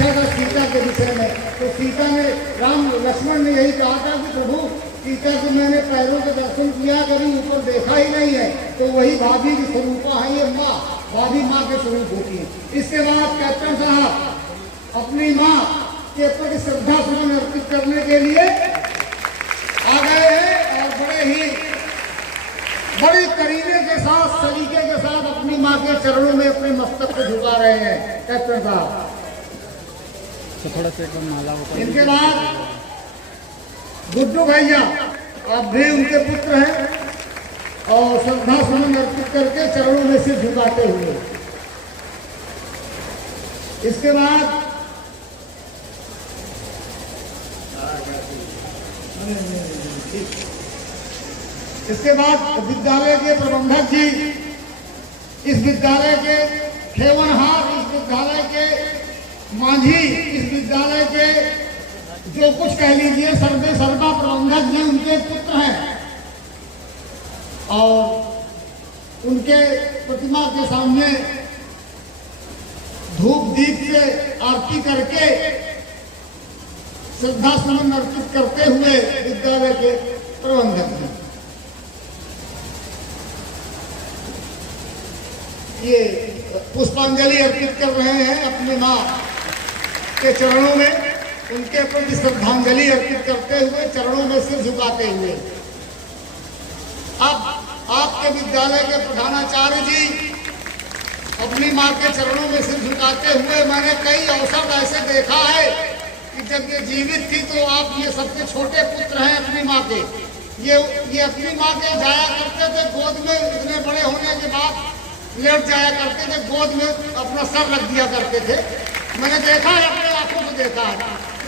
पूछा था सीता के विषय में, तो सीता ने, राम लक्ष्मण ने यही कहा था कि प्रभु सीता को मैंने पैरों के दर्शन किया, कभी ऊपर देखा ही नहीं है, तो वही भाभी की स्वरूपा है ये माँ, भाभी माँ के स्वरूप होती है। इसके बाद कैप्टन साहब अपनी माँ के प्रति श्रद्धा सुमन अर्पित करने के लिए आ गए हैं और बड़े करीने के साथ, सलीके के साथ अपनी माँ के चरणों में अपने मस्तक को झुका रहे हैं कैप्टन साहब। तो थोड़ा सा एकदम माला होता है। इनके बाद गुड्डू भैया, आप भी उनके पुत्र हैं और श्रद्धा सुमन अर्पित करके चरणों में सिर झुकाते हुए। इसके बाद विद्यालय के प्रबंधक जी, इस विद्यालय के खेवनहार, इस विद्यालय के मांझी, इस विद्यालय के जो कुछ कह लीजिए सर्वे सर्वा प्रबंधक जी उनके पुत्र हैं और उनके प्रतिमा के सामने धूप दीप से आरती करके श्रद्धा सुमन अर्पित करते हुए विद्यालय के प्रबंधक जी ये पुष्पांजलि अर्पित कर रहे हैं अपनी मां के चरणों में, उनके प्रति श्रद्धांजलि अर्पित करते हुए चरणों में सिर झुकाते हुए। अब आपके विद्यालय के प्रधानाचार्य जी अपनी मां के चरणों में सिर झुकाते हुए, मैंने कई अवसर ऐसे देखा है कि जब ये जीवित थी तो आप ये सबके छोटे पुत्र हैं अपनी मां के, ये अपनी मां के जाया करते थे गोद में, इतने बड़े होने के बाद लेट जाया करते थे, गोद में अपना सर रख दिया करते थे। मैंने देखा है, अपने आंखों से देखा है।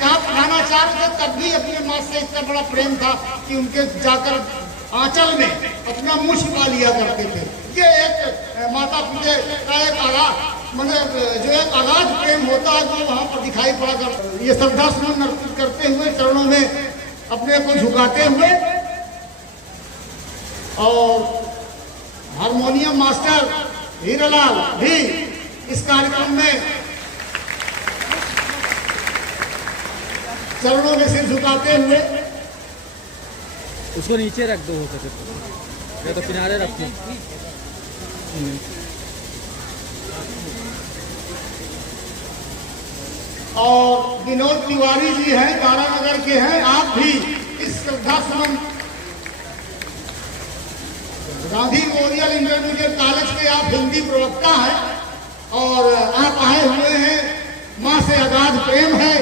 यहाँ प्रधानाचार्य थे तब भी अपनी माँ से इतना बड़ा प्रेम था कि उनके जाकर आंचल में अपना मुंह छिपा लिया करते थे। ये एक माता पिता का एक जो एक अगाध प्रेम होता है जो वहाँ पर दिखाई पड़ा कर। ये श्रद्धा सुमन अर्पित करते हुए चरणों में अपने को झुकाते हुए और हारमोनियम मास्टर हीरालाल भी इस कार्यक्रम में चरणों में सिर झुकाते हुए। उसको नीचे रख दो हो सके तो, या तो किनारे रख दो। और विनोद तिवारी जी हैं, तारानगर के हैं, आप भी इस श्रद्धा सुमन गांधी मेमोरियल इंटरमीडिएट कॉलेज के आप हिंदी प्रवक्ता हैं और आप आए हुए हैं, माँ से अगाध प्रेम है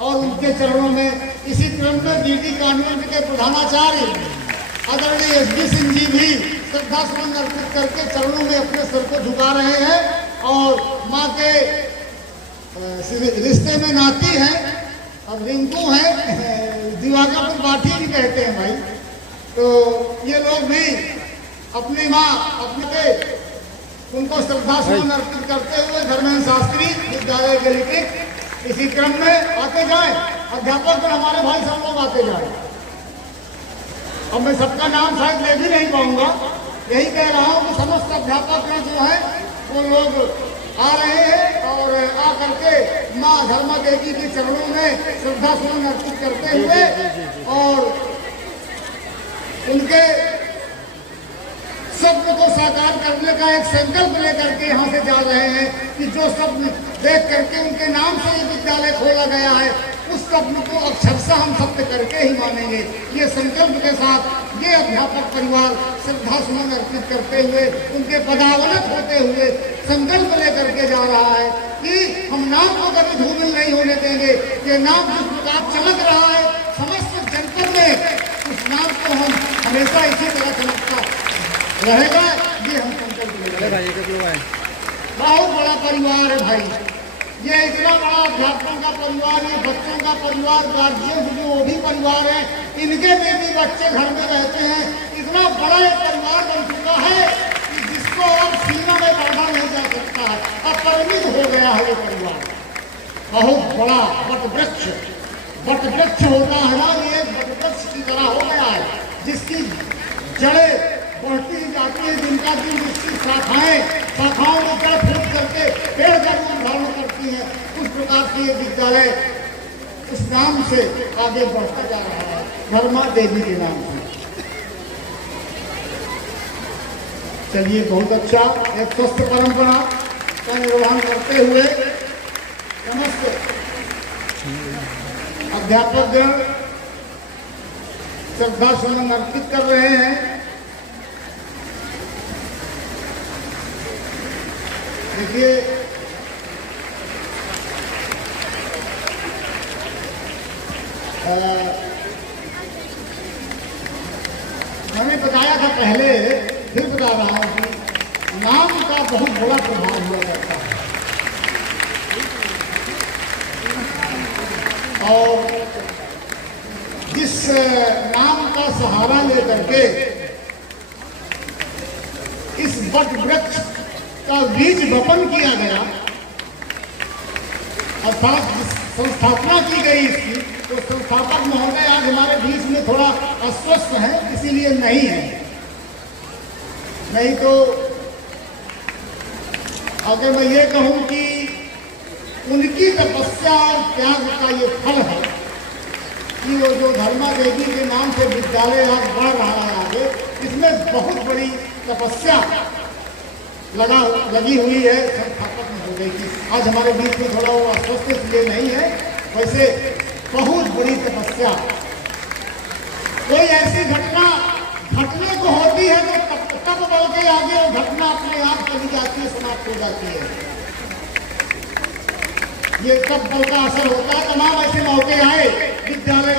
और उनके चरणों में इसी क्रम में डीडी कॉन्वेंट के प्रधानाचार्य आदरणीय एसडी सिंह जी भी श्रद्धा सुमन अर्पित करके चरणों में अपने सिर को झुका रहे हैं और माँ के रिश्ते में नाती है और रिंकू है, दिवाकर त्रिपाठी भी कहते हैं भाई। तो ये लोग भी अपनी माँ अपने उनको श्रद्धा सुमन अर्पित करते हुए धर्मेंद्र शास्त्री विद्यालय के लिपिक इसी क्रम में आते जाए। अध्यापक और हमारे भाई सब लोग आते जाए। अब मैं सबका नाम शायद ले भी नहीं पाऊंगा, यही कह रहा हूँ कि समस्त अध्यापक जो है वो लोग आ रहे हैं और आ करके माँ धर्मा देवी के चरणों में श्रद्धा सुमन अर्पित करते हुए और उनके स्वप्न को साकार करने का एक संकल्प लेकर के यहाँ से जा रहे हैं कि जो स्वप्न देख करके उनके नाम से ये विद्यालय खोला गया है उस स्वप्न को अक्षरशः हम सत्य करके ही मानेंगे। ये संकल्प के साथ ये अध्यापक परिवार श्रद्धा सुमन अर्पित करते हुए उनके पदावनत होते हुए संकल्प लेकर के जा रहा है कि हम नाम को कभी धूमिल नहीं होने देंगे। ये नाम जिस प्रकार चमक रहा है समस्त जनपद में, उस नाम को हम हमेशा इसी तरह चमकता रहेगा, ये हम संकल्प ले रहे हैं। बहुत बड़ा परिवार है भाई, ये इतना बड़ा अध्यापकों का परिवार, ये बच्चों का परिवार, गार्जियन जो वो भी परिवार है, इनके में भी बच्चे घर में रहते हैं। इतना बड़ा एक परिवार बन चुका है कि जिसको अब सीमा में बांधा नहीं जा सकता है, अब परिमित हो गया है ये परिवार। बहुत बड़ा वट वृक्ष होता है ना, ये वट वृक्ष की तरह हो गया है जिसकी जड़ें बढ़ती ही जाती है, जिनका दिन उसकी शाखाओं में जड़ फूट करके पेड़ का रूप धारण करती हैं। उस प्रकार से ये विद्यालय उस नाम से आगे बढ़ता जा रहा है, धर्मा देवी के नाम से। चलिए, बहुत अच्छा, एक स्वस्थ परंपरा का निर्वहन करते हुए समस्त अध्यापक गण श्रद्धा सुमन अर्पित कर रहे हैं। देखिए, मैंने बताया था पहले, फिर बता रहा हूं कि नाम का बहुत बड़ा प्रभाव हुआ करता है। और जिस नाम का सहारा लेकर के इस वट वृक्ष का बीज वपन किया गया, अर्थात संस्थापना की गई इसकी, तो संस्थापक महोदय आज हमारे बीच में थोड़ा अस्वस्थ है, इसीलिए नहीं है। नहीं तो अगर मैं ये कहूं कि उनकी तपस्या और त्याग का ये फल है कि वो जो धर्मा देवी के नाम से विद्यालय आज बढ़ रहा है आगे, इसमें बहुत बड़ी तपस्या लगी हुई है संस्थापक महोदय की। आज हमारे बीच में थोड़ा वो अस्वस्थ इसलिए नहीं है, वैसे बहुत बड़ी तपस्या। कोई ऐसी घटना घटने को होती है तो तब बल के आगे वो घटना अपने आप चली जाती है, समाप्त हो जाती है। ये तब बल का असर होता है। तमाम ऐसे मौके आए विद्यालय